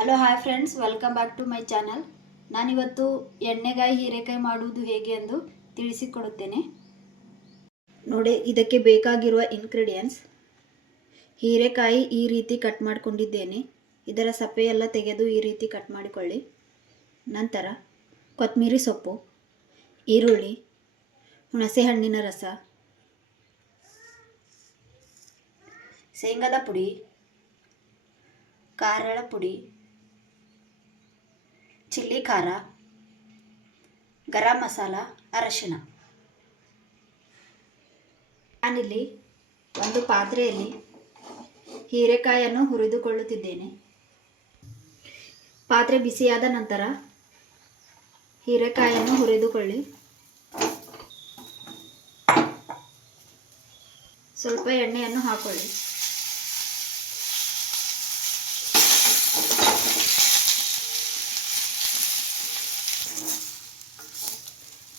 Hello hi friends welcome back to my channel ನಾನಿವತ್ತು ಎಣ್ಣೆಗಾಯಿ, ಹೀರೆಕಾಯಿ ಮಾಡುವುದು ಹೇಗೆ ಎಂದು ತಿಳಿಸಿಕೊಡುತ್ತೇನೆ. ನೋಡಿ, ಇದಕ್ಕೆ ಬೇಕಾಗಿರುವ ಇನ್ಗ್ರೀಡಿಯೆಂಟ್ಸ್ ಹೀರೆಕಾಯಿ ಈ ರೀತಿ ಕಟ್ ಮಾಡಿಕೊಂಡಿದ್ದೇನೆ. ಇದರ ಸಪ್ಪೆಯೆಲ್ಲ ತೆಗೆದು ಈ ರೀತಿ ಕಟ್ ಮಾಡಿಕೊಳ್ಳಿ. ನಂತರ ಕೊತ್ತಂಬರಿ ಸೊಪ್ಪು, ಈರುಳ್ಳಿ ಹುಣಸೆ ಹಣ್ಣಿನ ರಸ, ಶೇಂಗದ ಪುಡಿ, ಕಾರಳ ಪುಡಿ ಚಿಲ್ಲಿ ಖಾರ, ಗರಂ ಮಸಾಲ, ಅರಶಿನ. ನಾನಿಲ್ಲಿ ಒಂದು ಪಾತ್ರೆಯಲ್ಲಿ ಹೀರೆಕಾಯನ್ನು ಹುರಿದುಕೊಳ್ಳುತ್ತಿದ್ದೇನೆ. ಪಾತ್ರೆ ಬಿಸಿಯಾದ ನಂತರ ಹೀರೆಕಾಯನ್ನು ಹುರಿದುಕೊಳ್ಳಿ. ಸ್ವಲ್ಪ ಎಣ್ಣೆಯನ್ನು ಹಾಕೊಳ್ಳಿ.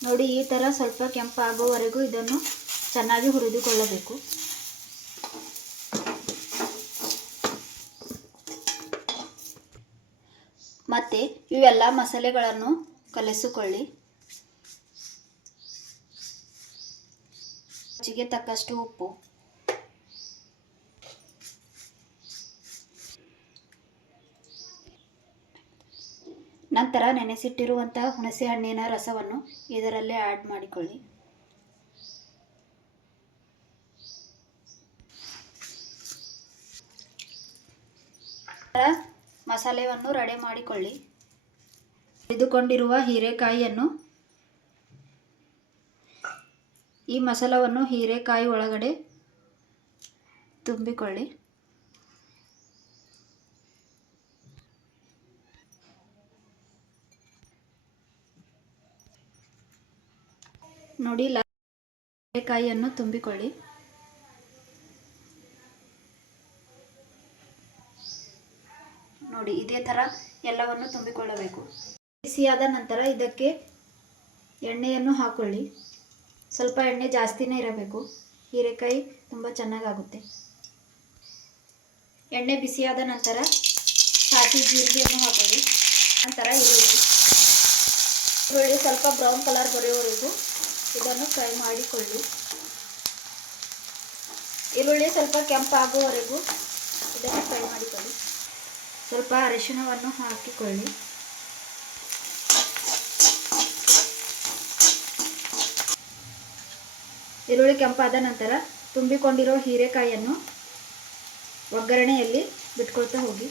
ನೋಡಿ, ಈ ಥರ ಸ್ವಲ್ಪ ಕೆಂಪಾಗುವವರೆಗೂ ಇದನ್ನು ಚೆನ್ನಾಗಿ ಹುರಿದುಕೊಳ್ಳಬೇಕು. ಮತ್ತು ಇವೆಲ್ಲ ಮಸಾಲೆಗಳನ್ನು ಕಲಿಸಿಕೊಳ್ಳಿ. ರುಚಿಗೆ ತಕ್ಕಷ್ಟು ಉಪ್ಪು. ನಂತರ ನೆನೆಸಿಟ್ಟಿರುವಂತಹ ಹುಣಸೆ ಹಣ್ಣಿನ ರಸವನ್ನು ಇದರಲ್ಲೇ ಆ್ಯಡ್ ಮಾಡಿಕೊಳ್ಳಿ. ಮಸಾಲೆಯನ್ನು ರೆಡಿ ಮಾಡಿಕೊಳ್ಳಿ. ತೆಗೆದುಕೊಂಡಿರುವ ಹೀರೆಕಾಯಿಯನ್ನು ಈ ಮಸಾಲವನ್ನು ಹೀರೆಕಾಯಿ ಒಳಗಡೆ ತುಂಬಿಕೊಳ್ಳಿ. ನೋಡಿ ಕಾಯಿಯನ್ನು ತುಂಬಿಕೊಳ್ಳಿ. ನೋಡಿ, ಇದೇ ಥರ ಎಲ್ಲವನ್ನು ತುಂಬಿಕೊಳ್ಳಬೇಕು. ಬಿಸಿಯಾದ ನಂತರ ಇದಕ್ಕೆ ಎಣ್ಣೆಯನ್ನು ಹಾಕೊಳ್ಳಿ. ಸ್ವಲ್ಪ ಎಣ್ಣೆ ಜಾಸ್ತಿನೇ ಇರಬೇಕು. ಹೀರೆಕಾಯಿ ತುಂಬ ಚೆನ್ನಾಗಾಗುತ್ತೆ. ಎಣ್ಣೆ ಬಿಸಿಯಾದ ನಂತರ ಸಾಕಿ ಜೀರಿಗೆಯನ್ನು ಹಾಕೊಳ್ಳಿ. ನಂತರ ಈರುಳ್ಳಿ. ಈರುಳ್ಳಿ ಸ್ವಲ್ಪ ಬ್ರೌನ್ ಕಲರ್ ಬರೆಯುವವರೆಗೂ ಇದನ್ನು ಫ್ರೈ ಮಾಡಿಕೊಳ್ಳಿ. ಈರುಳ್ಳಿ ಸ್ವಲ್ಪ ಕೆಂಪಾಗುವವರೆಗೂ ಇದನ್ನು ಫ್ರೈ ಮಾಡಿಕೊಳ್ಳಿ. ಸ್ವಲ್ಪ ಅರಿಶಿಣವನ್ನು ಹಾಕಿಕೊಳ್ಳಿ. ಈರುಳ್ಳಿ ಕೆಂಪಾದ ನಂತರ ತುಂಬಿಕೊಂಡಿರೋ ಹೀರೆಕಾಯಿಯನ್ನು ಒಗ್ಗರಣೆಯಲ್ಲಿ ಬಿಟ್ಕೊಳ್ತಾ ಹೋಗಿ.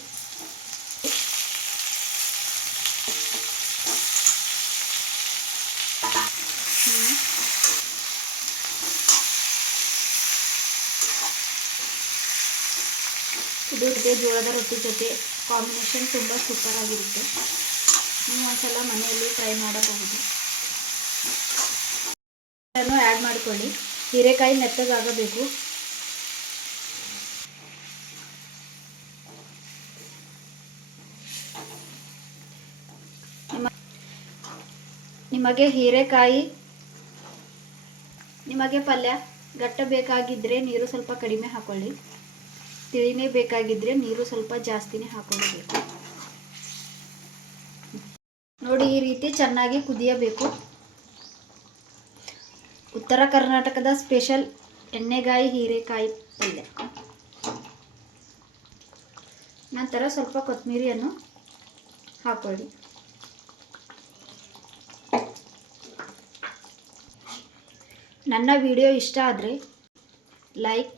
ಇದು ಜೊತೆ ಜೋಳದ ರೊಟ್ಟಿ ಜೊತೆ ಕಾಂಬಿನೇಷನ್ ತುಂಬ ಸೂಪರ್ ಆಗಿರುತ್ತೆ ನೀವು ಒಂದ್ಸಲ ಮನೆಯಲ್ಲಿ ಟ್ರೈ ಮಾಡಬಹುದು. ಆ್ಯಡ್ ಮಾಡ್ಕೊಳ್ಳಿ. ಹೀರೆಕಾಯಿ ಮೆತ್ತಗಾಗಬೇಕು. ನಿಮಗೆ ಹೀರೆಕಾಯಿ, ನಿಮಗೆ ಪಲ್ಯ ಗಟ್ಟ ಬೇಕಾಗಿದ್ದರೆ ನೀರು ಸ್ವಲ್ಪ ಕಡಿಮೆ ಹಾಕೊಳ್ಳಿ. ತಿಳಿನೇ ಬೇಕಾಗಿದ್ರೆ ನೀರು ಸ್ವಲ್ಪ ಜಾಸ್ತಿನೇ ಹಾಕೊಳ್ಳಬೇಕು ನೋಡಿ, ಈ ರೀತಿ ಚೆನ್ನಾಗಿ ಕುದಿಯಬೇಕು. ಉತ್ತರ ಕರ್ನಾಟಕದ ಸ್ಪೆಷಲ್ ಎಣ್ಣೆಗಾಯಿ ಹೀರೆಕಾಯಿ ಪಲ್ಯ. ನಂತರ ಸ್ವಲ್ಪ ಕೊತ್ತಂಬರಿಯನ್ನು ಹಾಕೊಳ್ಳಿ. ನನ್ನ ವಿಡಿಯೋ ಇಷ್ಟ ಆದರೆ ಲೈಕ್,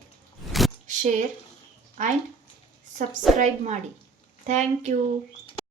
ಶೇರ್ ಆ್ಯಂಡ್ ಸಬ್ಸ್ಕ್ರೈಬ್ ಮಾಡಿ. Thank you.